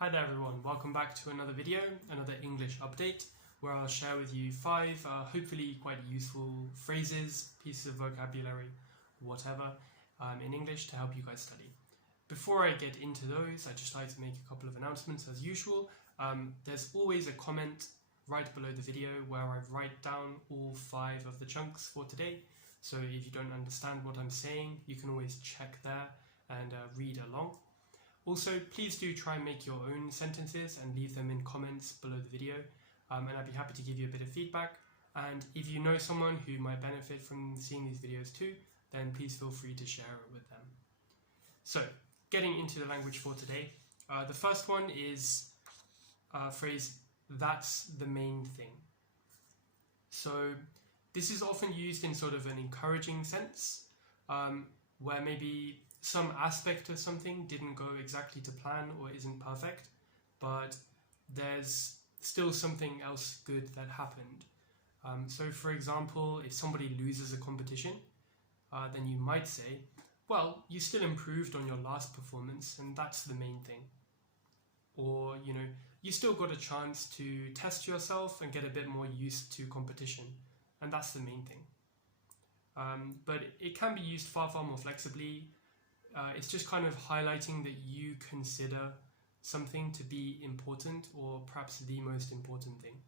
Hi there everyone, welcome back to another video, another English update, where I'll share with you 5 hopefully quite useful phrases, pieces of vocabulary, whatever, in English to help you guys study. Before I get into those, I'd just like to make a couple of announcements as usual. There's always a comment right below the video where I write down all 5 of the chunks for today, so if you don't understand what I'm saying, you can always check there and read along. Also, please do try and make your own sentences and leave them in comments below the video, and I'd be happy to give you a bit of feedback. And if you know someone who might benefit from seeing these videos too, then please feel free to share it with them. So, getting into the language for today, the first one is a phrase, "that's the main thing." So, this is often used in sort of an encouraging sense, where maybe some aspect of something didn't go exactly to plan or isn't perfect, but there's still something else good that happened. So for example, if somebody loses a competition, then you might say, well, you still improved on your last performance and that's the main thing. Or, you still got a chance to test yourself and get a bit more used to competition, and that's the main thing. But it can be used far more flexibly. It's just kind of highlighting that you consider something to be important, or perhaps the most important thing.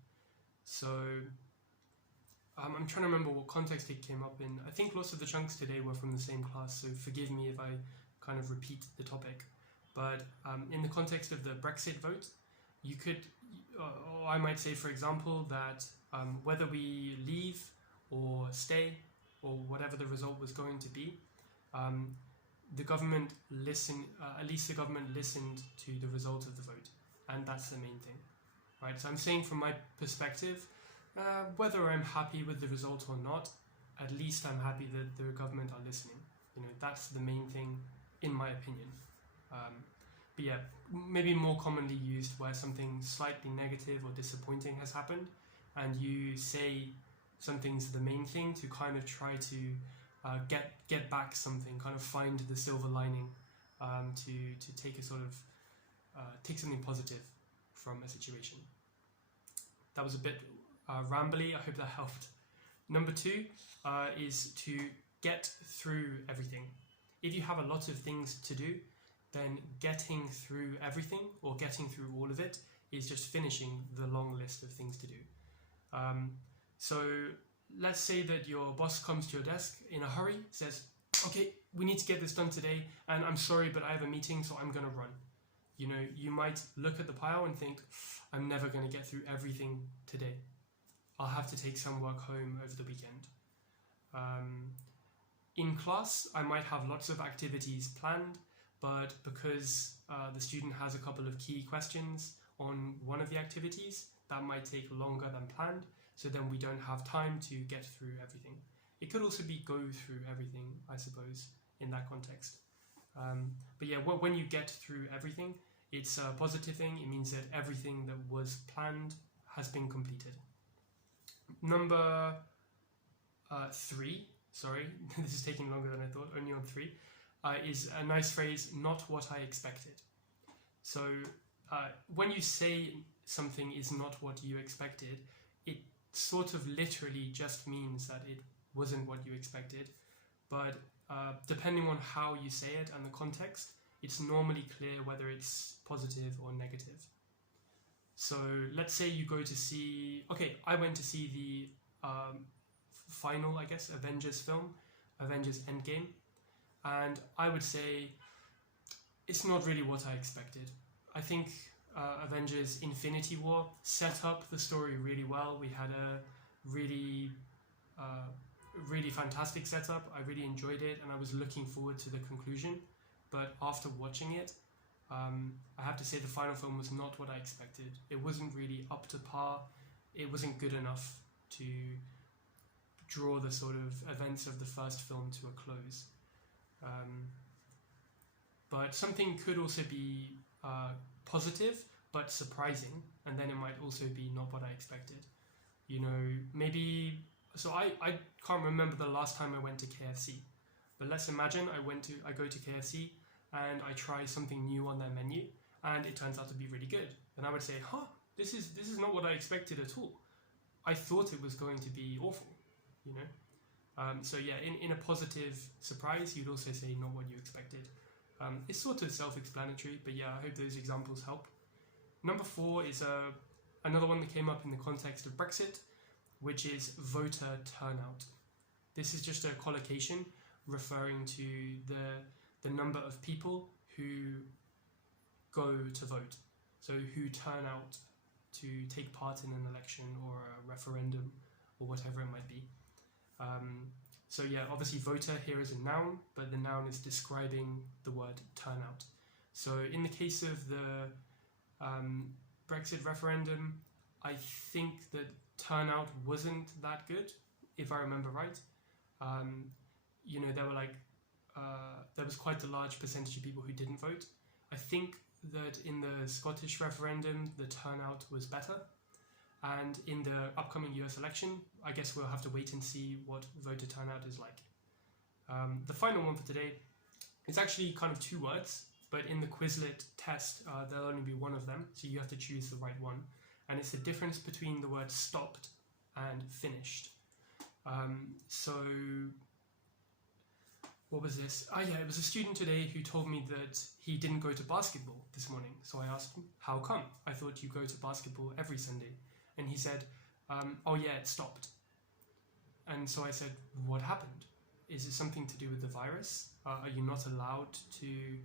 So I'm trying to remember what context it came up in. I think lots of the chunks today were from the same class, so forgive me if I kind of repeat the topic. But in the context of the Brexit vote, you could, or I might say, for example, that whether we leave or stay, or whatever the result was going to be, the government at least the government listened to the result of the vote, and that's the main thing, right? So I'm saying from my perspective, whether I'm happy with the result or not, at least I'm happy that the government are listening. That's the main thing, in my opinion. But yeah, maybe more commonly used where something slightly negative or disappointing has happened, and you say something's the main thing to kind of try to get back something, kind of find the silver lining, to take a sort of take something positive from a situation. That was a bit rambly. I hope that helped. Number 2 is to get through everything. If you have a lot of things to do, then getting through everything, or getting through all of it, is just finishing the long list of things to do. So let's say that your boss comes to your desk in a hurry, says, okay, we need to get this done today, and I'm sorry, but I have a meeting, so I'm going to run. You might look at the pile and think, I'm never going to get through everything today. I'll have to take some work home over the weekend. In class, I might have lots of activities planned, but because the student has a couple of key questions on one of the activities, that might take longer than planned, so then we don't have time to get through everything. It could also be go through everything, I suppose, in that context. But yeah, when you get through everything, it's a positive thing. It means that everything that was planned has been completed. Number 3, sorry, this is taking longer than I thought, only on 3, is a nice phrase, not what I expected. So when you say something is not what you expected, it sort of literally just means that it wasn't what you expected, but depending on how you say it and the context, it's normally clear whether it's positive or negative. So let's say you go to see, I went to see the final, I guess, Avengers film, Avengers Endgame, and I would say it's not really what I expected. I think Avengers Infinity War set up the story really well. We had a really fantastic setup. I really enjoyed it, and I was looking forward to the conclusion. But after watching it, I have to say the final film was not what I expected. It wasn't really up to par. It wasn't good enough to draw the sort of events of the first film to a close. But something could also be positive but surprising, and then it might also be not what I expected. Maybe, so I can't remember the last time I went to KFC, but let's imagine I go to KFC and I try something new on their menu, and it turns out to be really good. And I would say, this is not what I expected at all. I thought it was going to be awful, you know. So yeah, in a positive surprise, you'd also say not what you expected. It's sort of self-explanatory, but yeah, I hope those examples help. Number 4 is another one that came up in the context of Brexit, which is voter turnout. This is just a collocation referring to the number of people who go to vote, so who turn out to take part in an election or a referendum or whatever it might be. So yeah, obviously voter here is a noun, but the noun is describing the word turnout. So in the case of the Brexit referendum, I think that turnout wasn't that good, if I remember right. You know, there was quite a large percentage of people who didn't vote. I think that in the Scottish referendum, the turnout was better. And in the upcoming US election, I guess we'll have to wait and see what voter turnout is like. The final one for today is actually kind of 2 words, but in the Quizlet test, there'll only be one of them, so you have to choose the right one. And it's the difference between the word stopped and finished. So, what was this? Yeah, it was a student today who told me that he didn't go to basketball this morning. So I asked him, how come? I thought you go to basketball every Sunday. And he said, oh yeah, it stopped. And so I said, what happened? Is it something to do with the virus? Are you not allowed to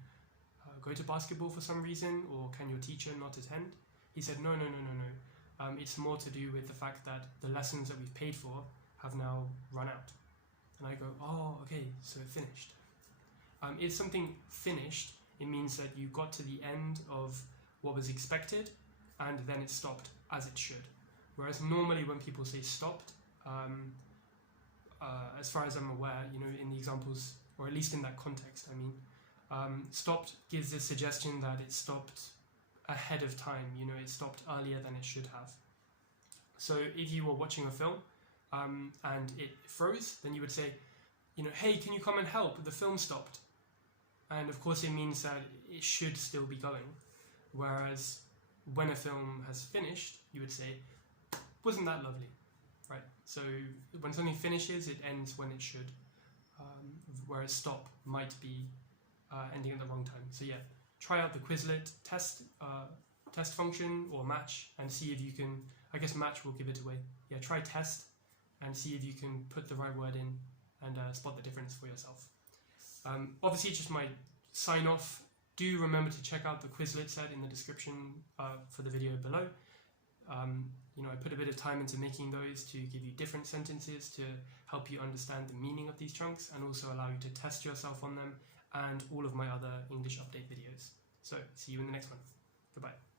go to basketball for some reason? Or can your teacher not attend? He said, no. It's more to do with the fact that the lessons that we've paid for have now run out. And I go, oh, okay, so it finished. If something finished, it means that you got to the end of what was expected and then it stopped as it should. Whereas normally when people say stopped, as far as I'm aware, you know, in the examples, or at least in that context, I mean, stopped gives the suggestion that it stopped ahead of time, you know, it stopped earlier than it should have. So if you were watching a film and it froze, then you would say, you know, hey, can you come and help? The film stopped. And of course it means that it should still be going. Whereas when a film has finished, you would say, wasn't that lovely, right? So when something finishes, it ends when it should. Whereas stop might be ending at the wrong time. So yeah, try out the Quizlet test function or match and see if you can, I guess match will give it away. Yeah, try test and see if you can put the right word in and spot the difference for yourself. Obviously, just my sign off. Do remember to check out the Quizlet set in the description for the video below. You know, I put a bit of time into making those to give you different sentences to help you understand the meaning of these chunks and also allow you to test yourself on them and all of my other English update videos. So, see you in the next one. Goodbye.